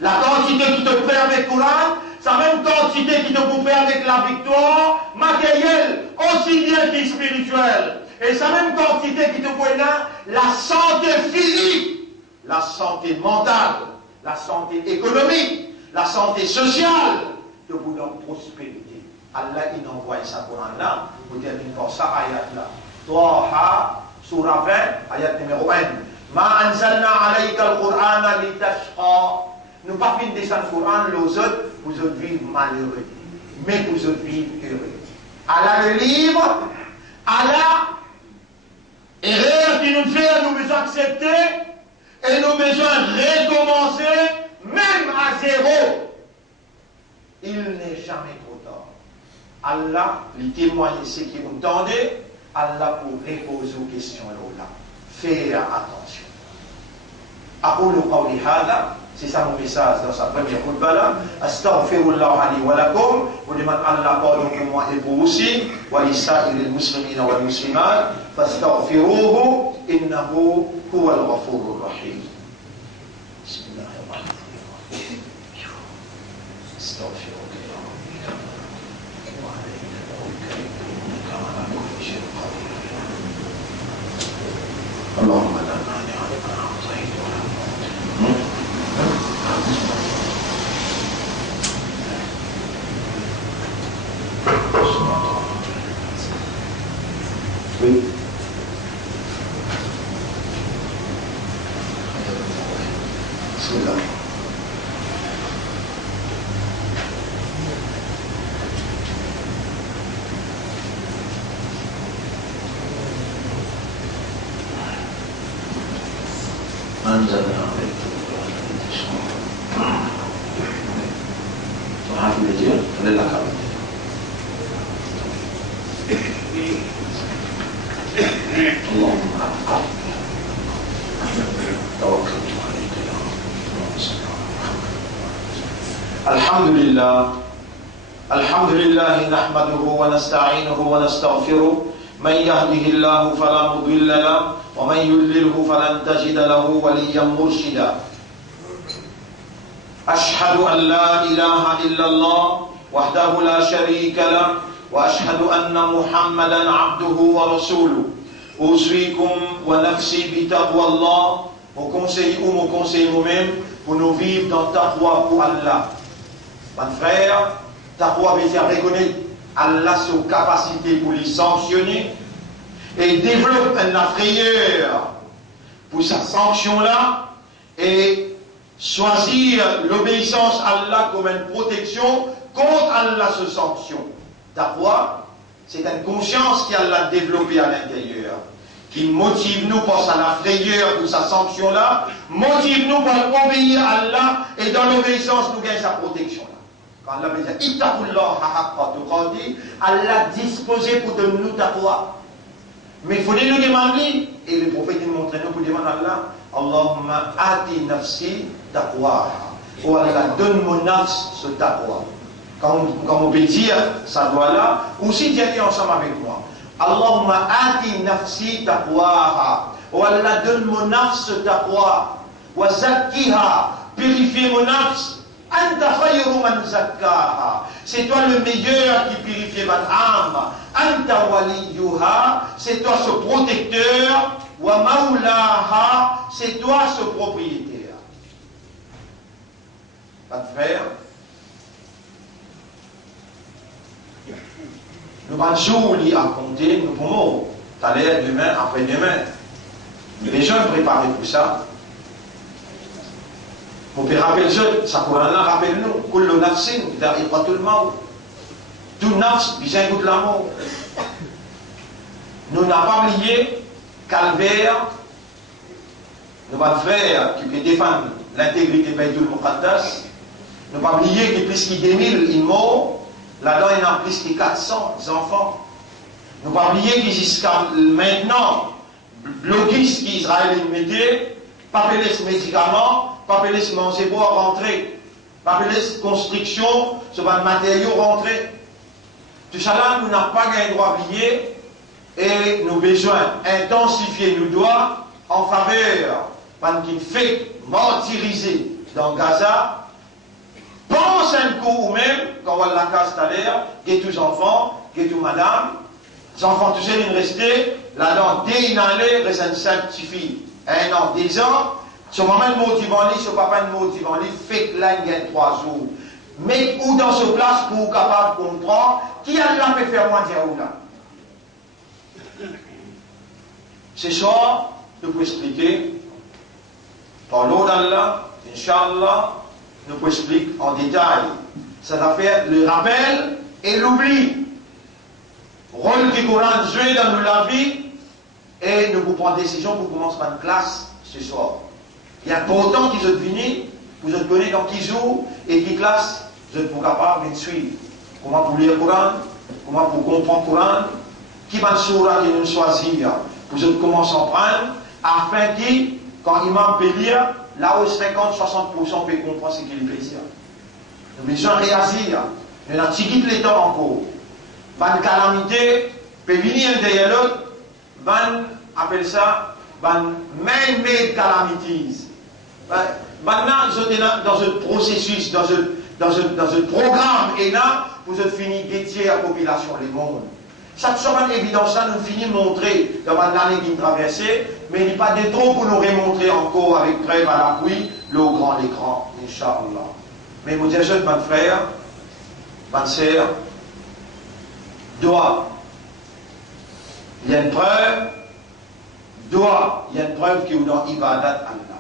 La quantité qui te plaît avec Coran, c'est la même quantité qui te plaît avec la victoire matérielle, aussi bien que spirituelle. Et c'est la même quantité qui te plaît là, la santé physique, la santé mentale, la santé économique, la santé sociale, de vous donner prospérité. Allah, il envoie sa Coran là, vous dites une ça, ayat là. Taha, surah 20, ayat numéro 1. Ma anzalna alayka al-Qur'ana litashqa. Nous ne pas finir descendre le Coran, les autres, vous êtes vivre malheureux. Mais vous êtes vivre heureux. Allah le livre, Allah, erreur qui nous fait, nous besoin accepter, et nous besoin recommencer, même à zéro. Il n'est jamais trop tard. Allah, les témoigne ce qui vous tendez, Allah pour répondre aux questions là. Faites attention. أقول قولي هذا c'est ça mon message dans sa première khutbah là. Astaghfirullah li wa lakum, wa liman Allah pardon pour moi et pour vous aussi, wa li sa'iril muslimina wal muslimat, fastaghfiruhu innahu huwal ghafurur rahim. Bismillahirrahmanirrahim. Astaghfirullah. اللهم لا مانع لما أعطيت ولا معطي Bismillah. أنزلنا عليك القرآن لتشقى وهذا الذي لله اللهم توكلت عليك يا رب. الحمد لله نحمده ونستعينه ونستغفره. من يهده الله فلا مضل له ومن يضلله فلن تجد له وليا مرشدا. أشهد أن لا إله إلا الله وحده لا شريك له وأشهد أن محمدا عبده ورسوله. أوصيكم ونفسي بتقوى الله. Mon conseil ou mon conseil nous-mêmes pour nous vivre dans taqwa pour Allah. Mon frère, taqwa veut dire reconnaître Allah sa capacité pour les sanctionner et développe une frayeur pour sa sanction-là et choisir l'obéissance à Allah comme une protection contre Allah sa sanction. Taqwa, c'est une conscience qu'Allah a développée à l'intérieur, qui motive nous pour la frayeur pour sa sanction-là, motive nous pour obéir à Allah et dans l'obéissance nous gagnons sa protection-là. Quand Allah veut dire ittaqullah haqqa tuqatih, Allah disposé pour donner nous taqwa. Mais il faut nous demander, et le prophète nous montre nous pour demander à Allah, Allahumma ati nafsi taqwa. Oh Allah, donne mon nafs ce taqwa. Quand on peut dire ça doit là, aussi dire ensemble avec moi. Allahumma ati nafsi taqwaha. Oh Allah, donne mon nafs ce taqwa. Wa zakkiha, purifie mon nafs. Anta khayru man zakkaha. C'est toi le meilleur qui purifie ma âme. Anta waliyuha, c'est toi ce protecteur. Wa maulaha, c'est toi ce propriétaire. Pas de frère. Nous avons jour à compter, nous pouvons aller demain, après-demain. Nous déjà préparés pour ça. Pour rappeler ça pour Allah, rappelle-nous, kullu nafsin dha'iqatul maut. Tout nafs, bien goûte la mort. Nous n'avons pas oublié calvaire, nos frères qui peut défendre l'intégrité de Baytul Muqaddas. Nous n'avons pas oublié qu'il y a plus de 2000 ils morts. Là-dedans, il y en a plus de 400 enfants. Nous n'avons pas oublié que jusqu'à maintenant, bloquistes qu'Israël mettait, pas les médicaments, pas les manger boire rentrer, pas les constructions, ce pas de matériaux rentrer. Tout ça là, nous n'avons pas le droit d'oublier et nous avons besoin d'intensifier nos doigts en faveur de qui fait martyriser dans Gaza. Pense un coup ou même, quand on va la casse tout à l'heure, que tous les enfants, que tous madame, les enfants tous seuls restés, là-dedans, déinhalés, restent sanctifiés. 1 an, 10 ans, ce maman de motivant, ce papa de motivant, fait que là, il y a 3 jours. Mais où dans ce place pour capable de comprendre, qui a là peut faire moins dire où là? Ce soir, nous pouvons expliquer, par l'eau d'Allah, Inch'Allah, nous pouvons expliquer en détail. Ça va faire le rappel et l'oubli. Rôle du Coran joué dans la vie, et nous pouvons prendre décision pour commencer par une classe ce soir. Il y a pourtant qui sont venus, vous êtes connus dans qui jour et qui classe, vous êtes capables de suivre. Comment pour lire le Coran, comment pour comprendre le Coran, qui va soura qui nous choisir, vous êtes commencé à prendre, afin que, quand l'imam peut lire, là où 50-60% peut comprendre ce qu'il veut dire. Nous besoin de réagir, nous n'avons pas les temps encore. Une calamité peut venir derrière l'autre, appelle ça, man-made calamities. Maintenant, vous êtes dans un processus, dans un programme, et là, vous êtes fini d'étier la population, les mondes. Chaque semaine, évidence, ça nous finit de montrer dans l'année qui nous traversait, mais il n'y a pas de trop pour nous remontrer encore avec preuve à l'appui, le grand écran, Inch'Allah. Mais vous dites, jeune, mon frère, ma sœur, doit, il y a une preuve, il y a une preuve qui est dans Ibadat Allah.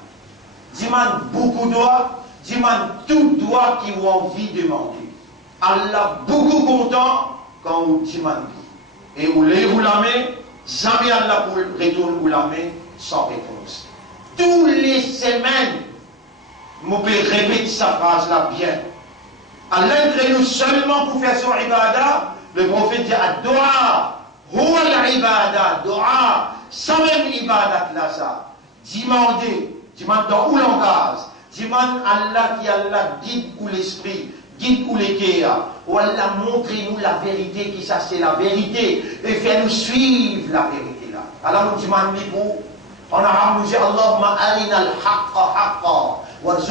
Dis-moi beaucoup de doigts, dis-moi tout doigt qui ont envie de demander. Allah beaucoup content quand vous demandez. Et vous levez la main, jamais Allah pour retourner la main sans réponse. Toutes les semaines, vous pouvez répéter sa phrase-là bien. Allah crée nous seulement pour faire son ibadah. Le prophète dit à Doa, Huwa al-ibada, Doa, ça même ibadat là ça. Demandez dans où langage, demande Allah qui Allah guide ou l'esprit, guide ou les cœurs. Ou Allah montrez-nous la vérité, qui ça c'est la vérité, et fait nous suivre la vérité là. Alors nous demandons pour, en arabe nous dit Allahumma arina al-haqqa haqqa. Voilà,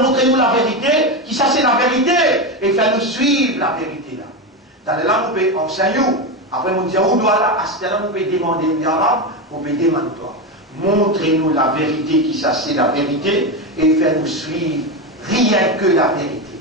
montrez-nous la vérité, qui ça c'est la vérité, et faites-nous suivre la vérité là. Dans là, vous pouvez enseigner, après vous dire où doit là, à ce là, vous pouvez demander en arabe, vous pouvez demander toi. Montrez-nous la vérité, qui ça c'est la vérité, et faites-nous suivre rien que la vérité.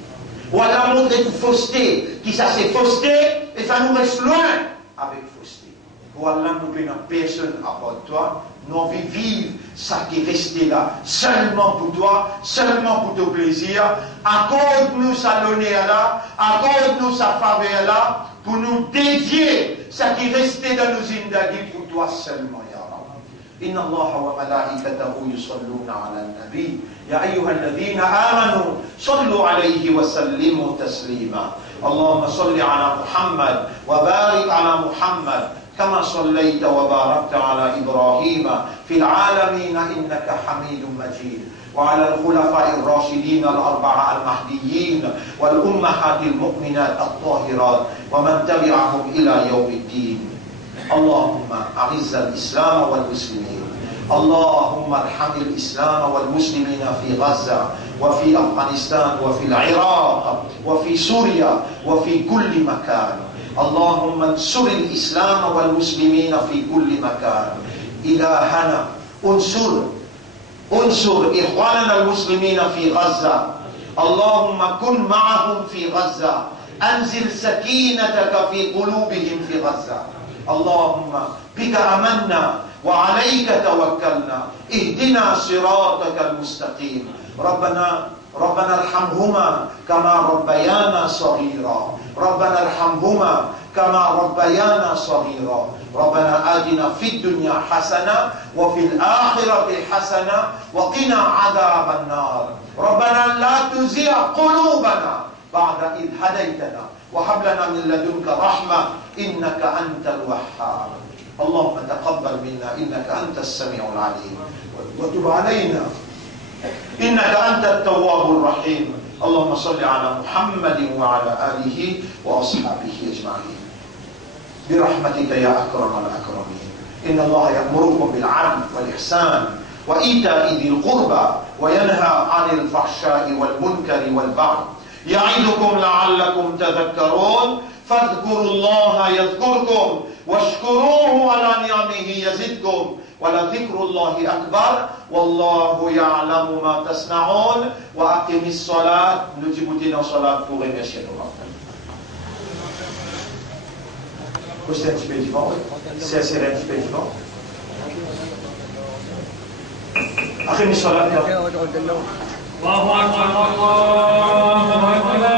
Voilà, montrez-nous fausseté, qui ça c'est fausseté, et faites-nous rester loin avec fausseté. Voilà, nous pouvons personne à part toi. Nous envie de vivre ça qui est resté là, seulement pour toi, seulement pour ton plaisir. Accorde-nous sa l'honneur là, accorde-nous sa faveur là, pour nous dédier ça qui est resté dans nos zindagis pour toi seulement, ya Rabbi. Inna Allah wa malaikatahu yusalluna ala nabi. Ya ayyuhalladhina amanu, sallu alayhi wa sallimu taslima. Allahumma salli ala Muhammad, wa barik ala Muhammad. كما صليت وباركت على إبراهيم في العالمين إنك حميد مجيد وعلى الخلفاء الراشدين الأربعة المهديين والأمهات المؤمنات الطاهرات ومن تبعهم إلى يوم الدين. اللهم أعز الإسلام والمسلمين، اللهم ارحم الإسلام والمسلمين في غزة وفي أفغانستان وفي العراق وفي سوريا وفي كل مكان. اللهم انصر الإسلام والمسلمين في كل مكان. إلهنا انصر إخواننا المسلمين في غزة. اللهم كن معهم في غزة، أنزل سكينتك في قلوبهم في غزة. اللهم بك آمنا وعليك توكلنا، اهدنا صراطك المستقيم. ربنا ارحمهما كما ربيانا صغيرا، ربنا ارحمهما كما ربيانا صغيرا. ربنا آتنا في الدنيا حسنة وفي الآخرة حسنة وقنا عذاب النار. ربنا لا تزغ قلوبنا بعد إذ هديتنا وهب لنا من لدنك رحمة إنك أنت الوهاب. اللهم تقبل منا إنك أنت السميع العليم وتب علينا إنك أنت التواب الرحيم. اللهم صل على محمد وعلى آله وأصحابه أجمعين برحمتك يا أكرم الأكرمين. إن الله يأمركم بالعدل والإحسان وإيتاء ذي القربى وينهى عن الفحشاء والمنكر والبغي يعظكم لعلكم تذكرون. فاذكروا الله يذكركم واشكروه على نعمه يزدكم ولذكر الله أكبر والله يعلم ما تصنعون. وأقم الصلاة. Nous débutons la salat pour remercier nos enfants. C'est un petit peu différent. C'est un petit peu différent. أقم الصلاة. الله أكبر الله أكبر.